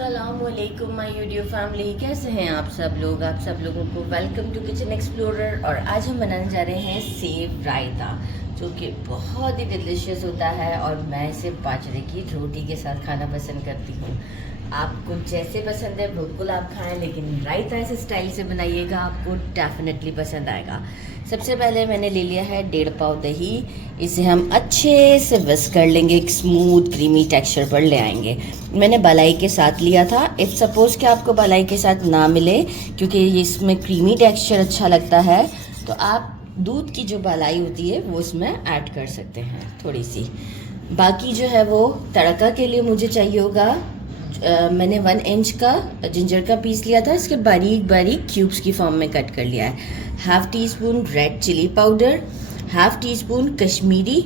अस्सलामुअलैकुम my YouTube family, कैसे हैं आप सब लोग। आप सब लोगों को वेलकम टू किचन एक्सप्लोरर। और आज हम बनाने जा रहे हैं सेव रायता, जो कि बहुत ही डिलीशियस होता है और मैं इसे बाजरे की रोटी के साथ खाना पसंद करती हूँ। आपको जैसे पसंद है बिल्कुल आप खाएं, लेकिन रायता ऐसे स्टाइल से बनाइएगा, आपको डेफिनेटली पसंद आएगा। सबसे पहले मैंने ले लिया है 1.5 पाव दही। इसे हम अच्छे से विस्क कर लेंगे, एक स्मूथ क्रीमी टेक्सचर पर ले आएंगे। मैंने बालाई के साथ लिया था। इफ़ सपोज़ कि आपको बालाई के साथ ना मिले, क्योंकि इसमें क्रीमी टेक्सचर अच्छा लगता है, तो आप दूध की जो बालाई होती है वो इसमें ऐड कर सकते हैं थोड़ी सी। बाकी जो है वो तड़का के लिए मुझे चाहिए होगा, मैंने 1 इंच का जिंजर का पीस लिया था, इसके बारीक बारीक क्यूब्स की फॉर्म में कट कर लिया है। Half teaspoon red chilli powder, half teaspoon Kashmiri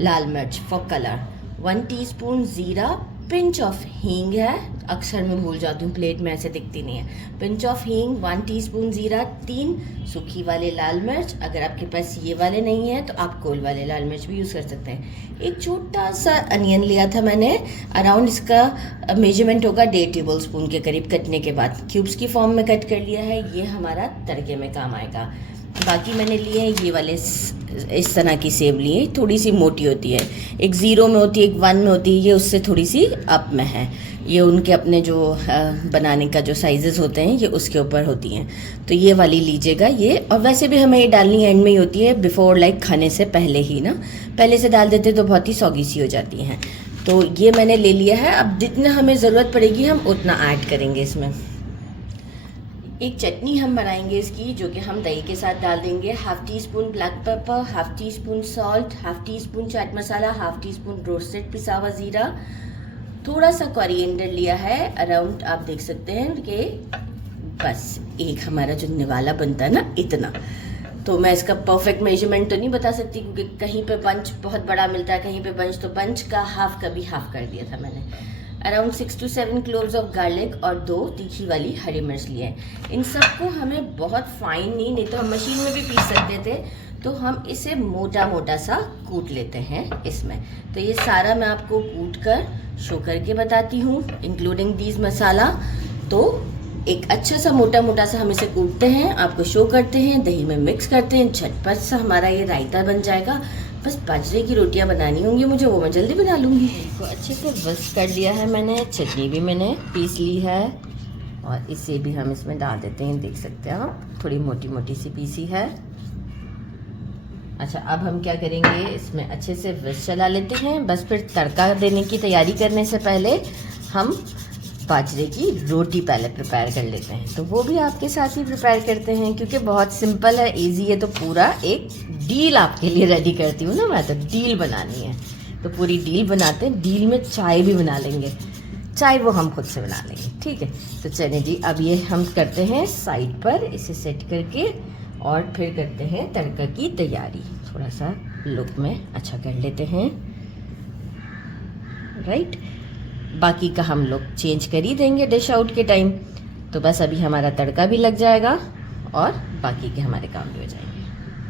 लाल मिर्च फॉर कलर, 1 टीस्पून ज़ीरा, पिंच ऑफ हींग है, अक्सर मैं भूल जाती हूँ, प्लेट में ऐसे दिखती नहीं है। पिंच ऑफ हींग, 1 टीस्पून ज़ीरा, 3 सूखी वाले लाल मिर्च। अगर आपके पास ये वाले नहीं है तो आप कोल वाले लाल मिर्च भी यूज़ कर सकते हैं। एक छोटा सा अनियन लिया था मैंने, अराउंड इसका मेजरमेंट होगा 1.5 टेबल स्पून के करीब कटने के बाद क्यूब्स की फॉर्म में कट कर लिया है। ये हमारा तड़के में काम आएगा। बाकी मैंने लिए हैं ये वाले इस तरह की सेब लिए, थोड़ी सी मोटी होती है, एक 0 में होती है, एक 1 में होती है, ये उससे थोड़ी सी अप में है। ये उनके अपने जो बनाने का जो साइजेस होते हैं ये उसके ऊपर होती हैं, तो ये वाली लीजिएगा ये। और वैसे भी हमें ये डालनी एंड में ही होती है, बिफोर लाइक खाने से पहले ही ना, पहले से डाल देते तो बहुत ही सौगी सी हो जाती हैं। तो ये मैंने ले लिया है। अब जितना हमें ज़रूरत पड़ेगी हम उतना ऐड करेंगे इसमें। एक चटनी हम बनाएंगे इसकी, जो कि हम दही के साथ डाल देंगे। Half teaspoon black pepper, half teaspoon salt, half teaspoon chaat masala, half teaspoon roasted पिसा हुआ ज़ीरा, थोड़ा सा कोरिएंडर लिया है अराउंड, आप देख सकते हैं कि बस एक हमारा जो निवाला बनता है ना इतना। तो मैं इसका परफेक्ट मेजरमेंट तो नहीं बता सकती, क्योंकि कहीं पे बंच बहुत बड़ा मिलता है, कहीं पे बंच, तो बंच का हाफ का भी हाफ कर दिया था मैंने। Around 6 to 7 cloves of garlic और 2 तीखी वाली हरी मिर्च लिए हैं। इन सबको हमें बहुत फाइन नहीं तो हम मशीन में भी पीस सकते थे, तो हम इसे मोटा मोटा सा कूट लेते हैं इसमें। तो ये सारा मैं आपको कूट कर शो करके बताती हूँ, इंक्लूडिंग दीज मसाला। तो एक अच्छा सा मोटा मोटा सा हम इसे कूटते हैं, आपको शो करते हैं, दही में मिक्स करते हैं, झटपट सा हमारा ये रायता बन जाएगा। बस बाजरे की रोटियां बनानी होंगी मुझे, वो मैं जल्दी बना लूँगी। इसको अच्छे से विस्क कर लिया है मैंने, चटनी भी मैंने पीस ली है और इसे भी हम इसमें डाल देते हैं, देख सकते हैं आप, थोड़ी मोटी मोटी सी पीसी है। अच्छा, अब हम क्या करेंगे, इसमें अच्छे से विस्क चला लेते हैं। बस फिर तड़का देने की तैयारी करने से पहले हम बाजरे की रोटी पहले प्रिपेयर कर लेते हैं, तो वो भी आपके साथ ही प्रिपेयर करते हैं, क्योंकि बहुत सिंपल है, इजी है। तो पूरा एक डील आपके लिए रेडी करती हूँ ना मैं, तो डील बनानी है तो पूरी डील बनाते हैं। डील में चाय भी बना लेंगे, चाय वो हम खुद से बना लेंगे, ठीक है। तो चलिए जी, अब ये हम करते हैं साइड पर, इसे सेट करके और फिर करते हैं तड़का की तैयारी। थोड़ा सा लुक में अच्छा कर लेते हैं, राइट। बाकी का हम लोग चेंज कर ही देंगे डिश आउट के टाइम। तो बस अभी हमारा तड़का भी लग जाएगा और बाकी के हमारे काम भी हो जाएंगे।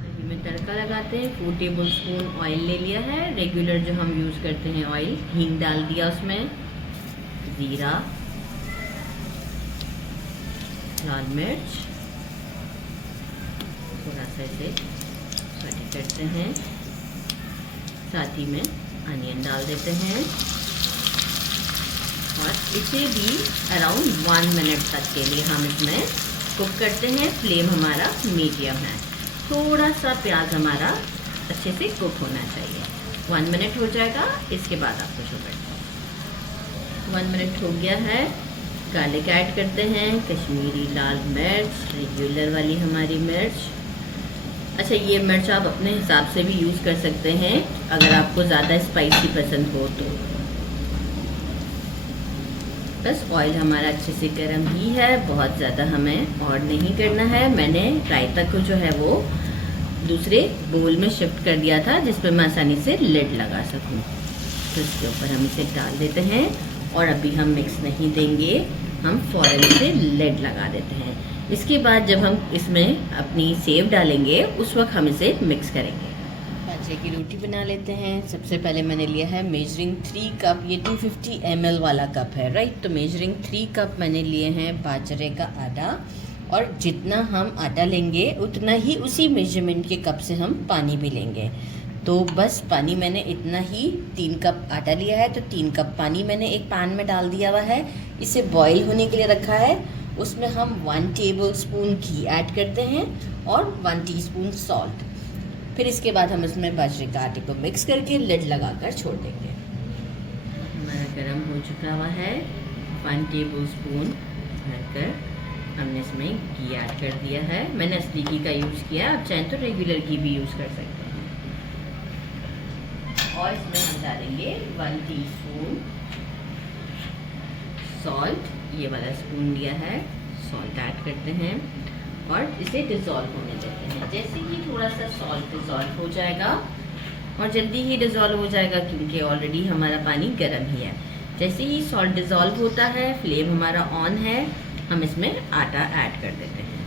दही में तड़का लगाते हैं। 4 टेबल स्पून ऑयल ले लिया है, रेगुलर जो हम यूज़ करते हैं ऑयल। हींग डाल दिया उसमें, ज़ीरा, लाल मिर्च, थोड़ा सा इसे सॉटे करते हैं, साथ ही में अनियन डाल देते हैं और इसे भी अराउंड 1 मिनट तक के लिए हम इसमें कुक करते हैं। फ्लेम हमारा मीडियम है, थोड़ा सा प्याज हमारा अच्छे से कुक होना चाहिए। 1 मिनट हो जाएगा, इसके बाद आपको शो करते हैं। 1 मिनट हो गया है। गार्लिक ऐड करते हैं, कश्मीरी लाल मिर्च, रेगुलर वाली हमारी मिर्च। अच्छा, ये मिर्च आप अपने हिसाब से भी यूज़ कर सकते हैं, अगर आपको ज़्यादा स्पाइसी पसंद हो तो। बस ऑयल हमारा अच्छे से गर्म ही है, बहुत ज़्यादा हमें और नहीं करना है। मैंने रायता को जो है वो दूसरे बोल में शिफ्ट कर दिया था, जिस पर मैं आसानी से लिड लगा सकूं। तो इसके ऊपर हम इसे डाल देते हैं और अभी हम मिक्स नहीं देंगे, हम फ़ौरन से लिड लगा देते हैं। इसके बाद जब हम इसमें अपनी सेव डालेंगे उस वक्त हम इसे मिक्स करेंगे। बाजरे की रोटी बना लेते हैं। सबसे पहले मैंने लिया है मेजरिंग 3 कप, ये 250 ml वाला कप है, राइट। तो मेजरिंग 3 कप मैंने लिए हैं बाजरे का आटा, और जितना हम आटा लेंगे उतना ही उसी मेजरमेंट के कप से हम पानी भी लेंगे। तो बस पानी मैंने इतना ही, 3 कप आटा लिया है तो 3 कप पानी मैंने एक पैन में डाल दिया हुआ है। इसे बॉईल होने के लिए रखा है। उसमें हम 1 टेबलस्पून घी ऐड करते हैं और 1 टीस्पून सॉल्ट। फिर इसके बाद हम इसमें बाजरे का आटे को मिक्स करके लिड लगाकर छोड़ देंगे। हमारा गरम हो चुका हुआ है। 1 टेबलस्पून भरकर हमने इसमें घी ऐड कर दिया है। मैंने असली घी का यूज़ किया, आप चाहें तो रेगुलर घी भी यूज़ कर सकते हैं। और इसमें हम डालेंगे 1 टीस्पून सॉल्ट, ये वाला स्पून लिया है, सॉल्ट ऐड करते हैं और इसे डिज़ोल्व होने देते हैं। जैसे ही थोड़ा सा सॉल्ट डिज़ोल्व हो जाएगा, और जल्दी ही डिज़ोल्व हो जाएगा क्योंकि ऑलरेडी हमारा पानी गर्म ही है। जैसे ही सॉल्ट डिज़ोल्व होता है, फ्लेम हमारा ऑन है, हम इसमें आटा ऐड कर देते हैं।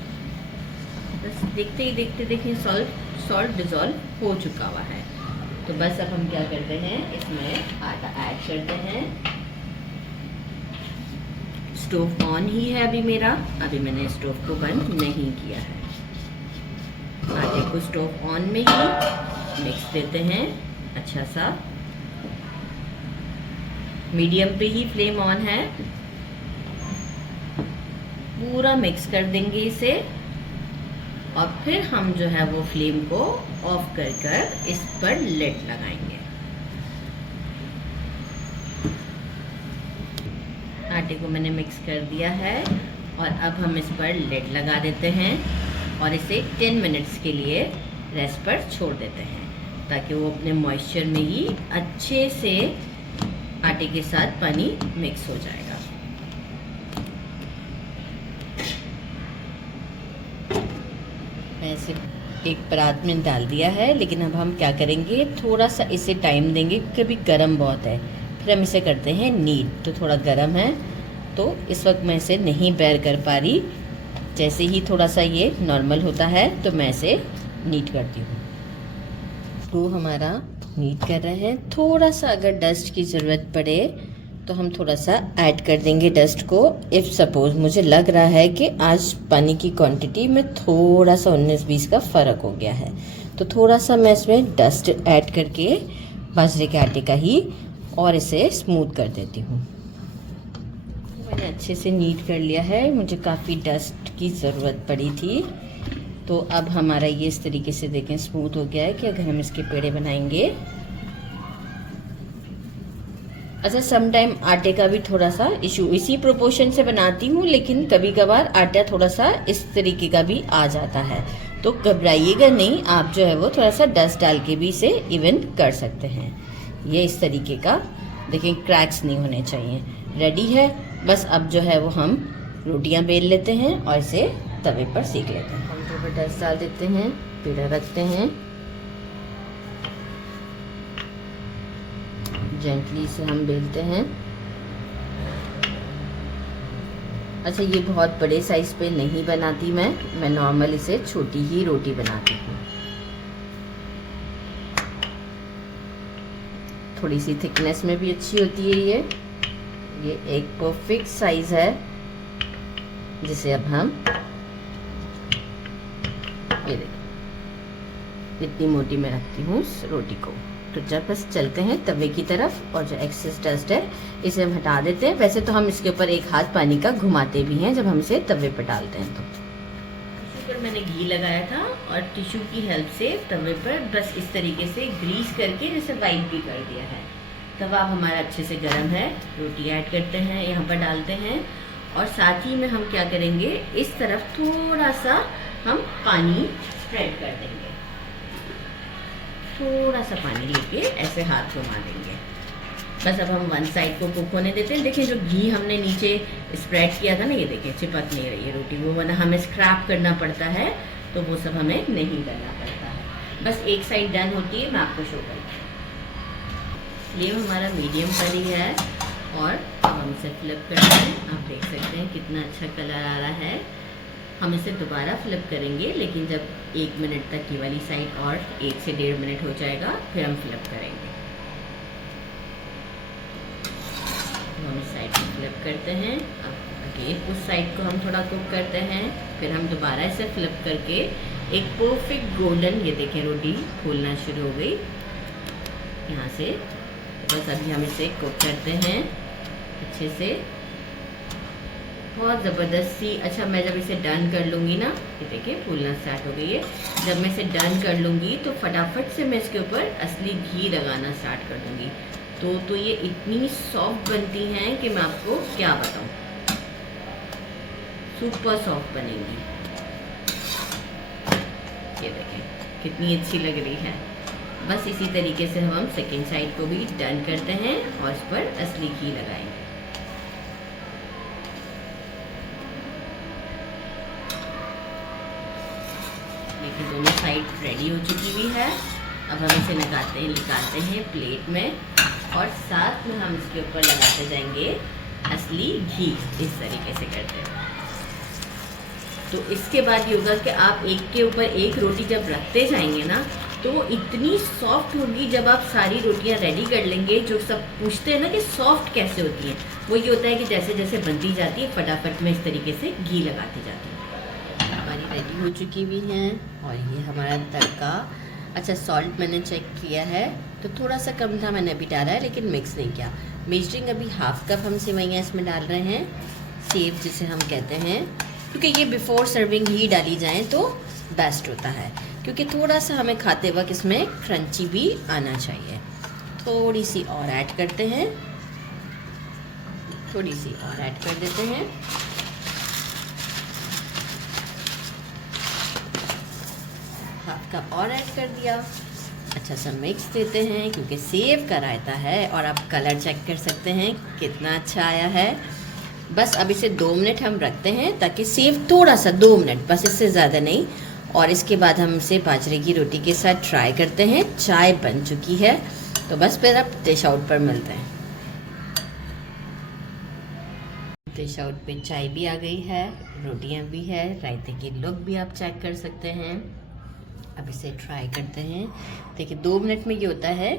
बस देखते ही देखते देखिए सॉल्ट डिज़ोल्व हो चुका हुआ है। तो बस अब हम क्या करते हैं, इसमें आटा ऐड करते हैं। स्टोव ऑन ही है अभी मेरा, अभी मैंने स्टोव को बंद नहीं किया है। आटे को स्टोव ऑन में ही मिक्स देते हैं अच्छा सा। मीडियम पे ही फ्लेम ऑन है, पूरा मिक्स कर देंगे इसे। और फिर हम जो है वो फ्लेम को ऑफ कर इस पर लिड लगाएंगे। आटे को मैंने मिक्स कर दिया है और अब हम इस पर लिड लगा देते हैं और इसे 10 मिनट्स के लिए रेस्ट पर छोड़ देते हैं, ताकि वो अपने मॉइस्चर में ही अच्छे से आटे के साथ पानी मिक्स हो जाएगा। मैं इसे एक परात में डाल दिया है, लेकिन अब हम क्या करेंगे, थोड़ा सा इसे टाइम देंगे क्योंकि अभी गर्म बहुत है। फिर हम इसे करते हैं नीट। तो थोड़ा गर्म है तो इस वक्त मैं इसे नहीं बेयर कर पा रही। जैसे ही थोड़ा सा ये नॉर्मल होता है तो मैं इसे नीट करती हूँ। तो हमारा नीट कर रहे हैं। थोड़ा सा अगर डस्ट की ज़रूरत पड़े तो हम थोड़ा सा ऐड कर देंगे डस्ट को। इफ़ सपोज़ मुझे लग रहा है कि आज पानी की क्वांटिटी में थोड़ा सा 19-20 का फ़र्क हो गया है, तो थोड़ा सा मैं इसमें डस्ट ऐड करके बाजरे के आटे का ही और इसे स्मूथ कर देती हूँ। मैंने अच्छे से नीट कर लिया है, मुझे काफ़ी डस्ट की ज़रूरत पड़ी थी। तो अब हमारा ये इस तरीके से देखें स्मूथ हो गया है कि अगर हम इसके पेड़े बनाएंगे। अच्छा, सम टाइम आटे का भी थोड़ा सा इशू, इसी प्रोपोर्शन से बनाती हूँ, लेकिन कभी कभार आटा थोड़ा सा इस तरीके का भी आ जाता है, तो घबराइएगा नहीं। आप जो है वो थोड़ा सा डस्ट डाल के भी इसे इवन कर सकते हैं। ये इस तरीके का देखें, क्रैक्स नहीं होने चाहिए। रेडी है, बस अब जो है वो हम रोटियां बेल लेते हैं और इसे तवे पर सेक लेते हैं। हम तवे पर डस्ट डाल देते हैं, पेड़ा रखते हैं, जेंटली से हम बेलते हैं। अच्छा, ये बहुत बड़े साइज पे नहीं बनाती मैं नॉर्मल इसे छोटी ही रोटी बनाती हूँ। थोड़ी सी थिकनेस में भी अच्छी होती है ये एक परफेक्ट साइज है, जिसे अब हम ये देखिए इतनी मोटी मैं रखती हूँ इस रोटी को। तो जब बस चलते हैं तवे की तरफ और जो एक्सेस डस्ट है इसे हम हटा देते हैं। वैसे तो हम इसके ऊपर एक हाथ पानी का घुमाते भी हैं जब हम इसे तवे पर डालते हैं। तो टिश्यू पर मैंने घी लगाया था और टिश्यू की हेल्प से तवे पर बस इस तरीके से ग्रीस करके जैसे वाइप भी कर दिया है। तवा हमारा अच्छे से गर्म है, रोटी ऐड करते हैं, यहाँ पर डालते हैं और साथ ही में हम क्या करेंगे, इस तरफ थोड़ा सा हम पानी स्प्रेड कर देंगे। थोड़ा सा पानी लेके ऐसे हाथ घुमा देंगे। बस अब हम वन साइड को कुक होने देते हैं। देखिए जो घी हमने नीचे स्प्रेड किया था ना, ये देखिए चिपक नहीं रही है रोटी, वो वरना हमें स्क्रैप करना पड़ता है, तो वो सब हमें नहीं करना पड़ता है। बस एक साइड डन होती है, मैं आपको शो करती हूँ। फ्लेम हमारा मीडियम पर ही है और अब हम इसे फ्लिप करते हैं। आप देख सकते हैं कितना अच्छा कलर आ रहा है। हम इसे दोबारा फ्लिप करेंगे, लेकिन जब 1 मिनट तक ये वाली साइड और 1 से 1.5 मिनट हो जाएगा फिर हम फ्लिप करेंगे। तो हम इस साइड को फ्लिप करते हैं। अब अगेन उस साइड को हम थोड़ा कुक करते हैं, फिर हम दोबारा इसे फ्लिप करके एक परफेक्ट गोल्डन, ये देखें रोटी फूलना शुरू हो गई यहाँ से। बस अभी हम इसे कुक करते हैं अच्छे से, बहुत ज़बरदस्ती। अच्छा, मैं जब इसे डन कर लूँगी ना, ये देखिए फूलना स्टार्ट हो गई है। जब मैं इसे डन कर लूँगी तो फटाफट से मैं इसके ऊपर असली घी लगाना स्टार्ट कर दूँगी। तो ये इतनी सॉफ्ट बनती हैं कि मैं आपको क्या बताऊँ, सुपर सॉफ्ट बनेंगी। ये देखें कितनी अच्छी लग रही है। बस इसी तरीके से हम सेकेंड साइड को भी डन करते हैं और इस पर असली घी लगाएंगे। देखिए दोनों साइड रेडी हो चुकी हुई है। अब हम इसे निकालते हैं प्लेट में, और साथ में हम इसके ऊपर लगाते जाएंगे असली घी, इस तरीके से करते हैं। तो इसके बाद ये होगा कि आप एक के ऊपर एक रोटी जब रखते जाएंगे ना, तो इतनी सॉफ्ट होगी। जब आप सारी रोटियां रेडी कर लेंगे, जो सब पूछते हैं ना कि सॉफ्ट कैसे होती हैं, वो ये होता है कि जैसे जैसे बनती जाती है फटाफट में इस तरीके से घी लगाती जाती है। हमारी रेडी हो चुकी हुई हैं और ये हमारा तड़का। अच्छा, सॉल्ट मैंने चेक किया है तो थोड़ा सा कम था, मैंने अभी डाला है लेकिन मिक्स नहीं किया। मेजरिंग अभी 1/2 कप हम सेवइयाँ इसमें डाल रहे हैं, सेव जिसे हम कहते हैं, क्योंकि ये बिफोर सर्विंग ही डाली जाए तो बेस्ट होता है, क्योंकि थोड़ा सा हमें खाते वक्त इसमें क्रंची भी आना चाहिए। थोड़ी सी और ऐड करते हैं, थोड़ी सी और ऐड कर देते हैं। हाफ कप और ऐड कर दिया। अच्छा सा मिक्स देते हैं, क्योंकि सेव का रायता है। और आप कलर चेक कर सकते हैं कितना अच्छा आया है। बस अब इसे 2 मिनट हम रखते हैं, ताकि सेव थोड़ा सा 2 मिनट, बस इससे ज़्यादा नहीं। और इसके बाद हम इसे बाजरे की रोटी के साथ ट्राई करते हैं। चाय बन चुकी है, तो बस फिर अब डिश आउट पर मिलते हैं। डिश आउट पे चाय भी आ गई है, रोटियां भी है, रायते की लुक भी आप चेक कर सकते हैं। अब इसे ट्राई करते हैं। देखिए 2 मिनट में ये होता है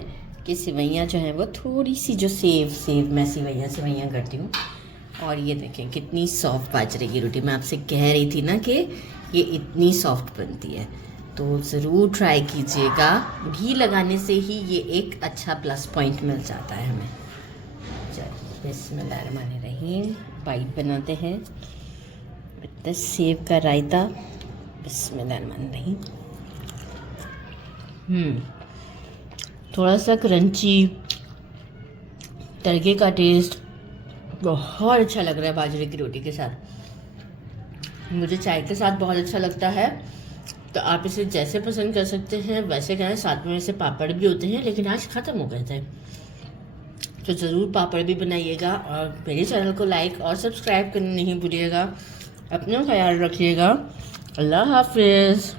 कि सेवइयाँ जो है वो थोड़ी सी, जो सेव मैं सेवइयाँ करती हूँ। और ये देखें कितनी सॉफ्ट बाजरे की रोटी, मैं आपसे कह रही थी ना कि ये इतनी सॉफ्ट बनती है। तो ज़रूर ट्राई कीजिएगा। घी लगाने से ही ये एक अच्छा प्लस पॉइंट मिल जाता है हमें। चलिए बिस्मिल्लाहिर्रहमानिर्रहीम, बाइट बनाते हैं विद सेव का रायता। बिस्मिल्लाहिर्रहमानिर्रहीम। थोड़ा सा क्रंची, तड़के का टेस्ट बहुत अच्छा लग रहा है बाजरे की रोटी के साथ। मुझे चाय के साथ बहुत अच्छा लगता है, तो आप इसे जैसे पसंद कर सकते हैं वैसे खाएं। साथ में ऐसे पापड़ भी होते हैं, लेकिन आज ख़त्म हो गए थे, तो ज़रूर पापड़ भी बनाइएगा। और मेरे चैनल को लाइक और सब्सक्राइब करना नहीं भूलिएगा। अपना ख्याल रखिएगा। अल्लाह हाफिज़।